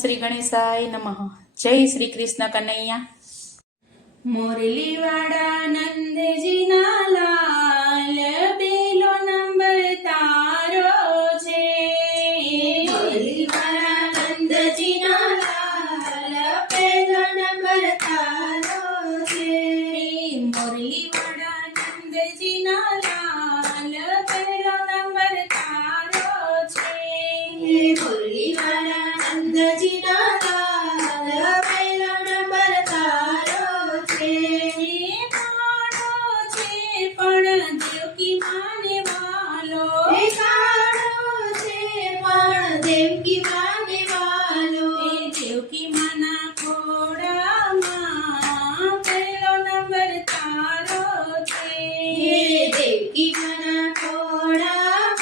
શ્રી ગણેશાય નમઃ. જય શ્રી કૃષ્ણ કનૈયા. મોરલી વાળા નંદજીના લાલ પેલો નંબર તારો છે. મોરલી વાળા નંદજીના લાલ પેલો નંબર તારો છે. મોરલી વાળા નંદજીના લાલ પેલો નંબર તારો છે. મોરલી વાળા નંદજીના લાલ પેલો નંબર તારો છે. કાળો છે પણ દેવકી માને વાલો. કાળો છે પણ દેવકી માને વાલો. દેવકી માના ખોડામાં પેલો નંબર તારો છે. દેવકી માના ખોડામાં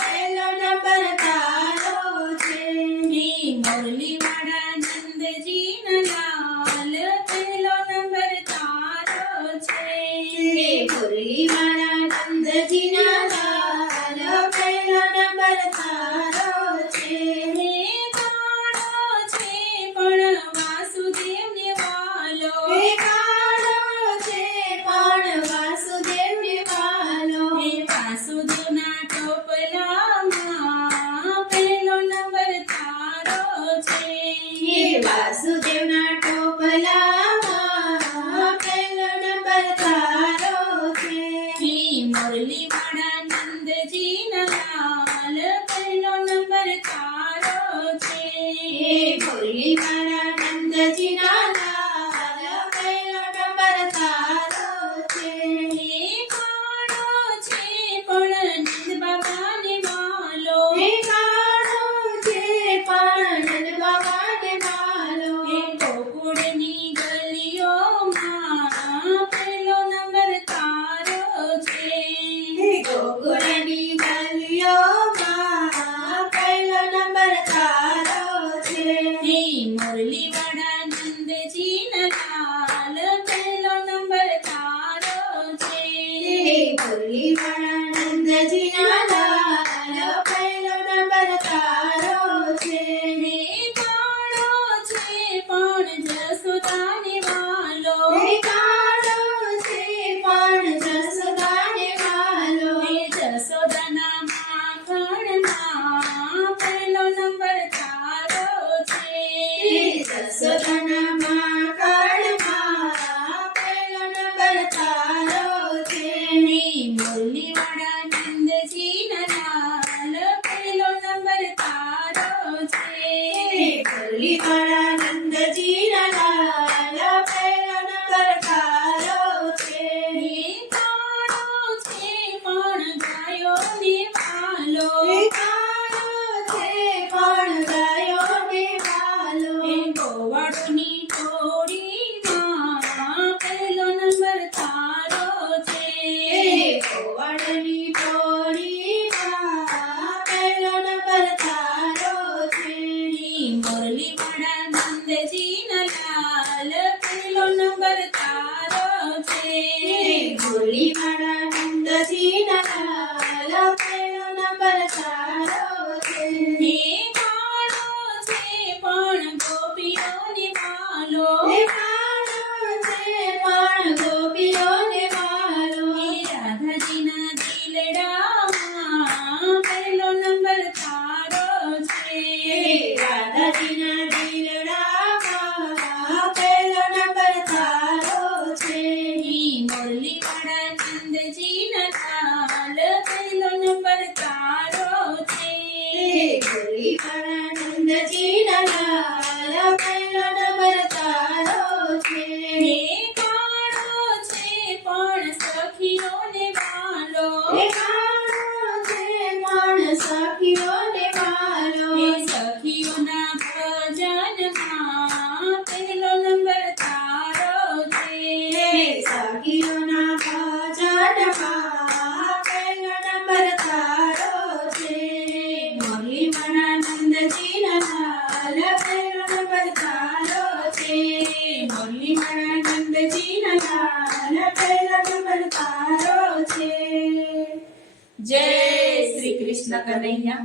પેલો નંબર તારો છે. મોરલી વાળા નંદજીના લાલ પેલો નંબર તારો છે. મોરલી વાળા નંદજીના લાલ પેલો નંબર તારો છે. કાળો છે પણ વાસુદેવને વાલો. કાળો છે પણ વાસુદેવને વાલો. વાસુદેવના ટોપલામાં પેલો નંબર તારો છે. વાસુદેવના ટોપલામાં પેલો નંબર તારો છે. મોરલી વાળા નંદજીના લાલ પેલો નંબર તારો છે. મોરલી વાળા નંદજીના લાલ પેલો નંબર તારો છે. કાળો છે પણ નંદ બાબાને વાલો. કાળો છે પણ નંદ બાબાને વાલો. ગોકુળની ગલીઓમાં પેલો નંબર તારો છે. ગોકુળની ગલીઓમાં પેલો નંબર તારો છે. મોરલી વાળા નંદજીના લાલ પેલો નંબર તારો છે. મોરલી વાળા નંદજીના લાલ પેલો નંબર તારો છે. કાળો છે પણ જસોદાને વાલો. કાળો છે પણ જસોદાને વાલો. જસોદાના માખણમાં પેલો નંબર તારો છે. જસોદાના માખણમાં પેલો નંબર તારો છે. મોરલી વાળા નંદજીના લાલ પેલો નંબર તારો છે. મોરલી વાળા નંદજીના લાલ પેલો નંબર તારો છે. કાળો છે પણ ગાયોને વાલો. કાળો છે પણ ગાયોને વાલો. ગોવાળોની ટોળીમાં પેલો નંબર તારો છે. ગોવાળોની ટોળીમાં પેલો નંબર તારો છે. મોરલી વાળા નંદજીના લાલ પેલો નંબર તારો છે. મોરલી વાળા નંદજીના લાલ પેલો નંબર તારો છે. કાળો છે પણ ગોપીઓને વાલો. કાળો છે પણ ગોપીઓને વાલો. રાધાજીના દિલડામાં પેલો નંબર તારો છે. રાધાજીના દિલડામાં પેલો નંબર તારો છે. મોરલી વાળા નંદજીના લાલ પેલો નંબર તારો છે. મોરલી વાળા નંદજીના લાલ પેલો નંબર તારો છે. કાળો છે પણ સખીઓને વાલો. કાળો છે પણ સખીઓને વાલો. સખીઓના ભજનમાં પેલો નંબર તારો છે. સખીઓના ભજનમાં પેલો નંબર તારો છે. મોરલી વાળા નંદજીના લાલ પેલો નંબર તારો છે. મોરલી વાળા નંદજીના લાલ પેલો નંબર તારો છે. જય શ્રી કૃષ્ણ કનૈયા.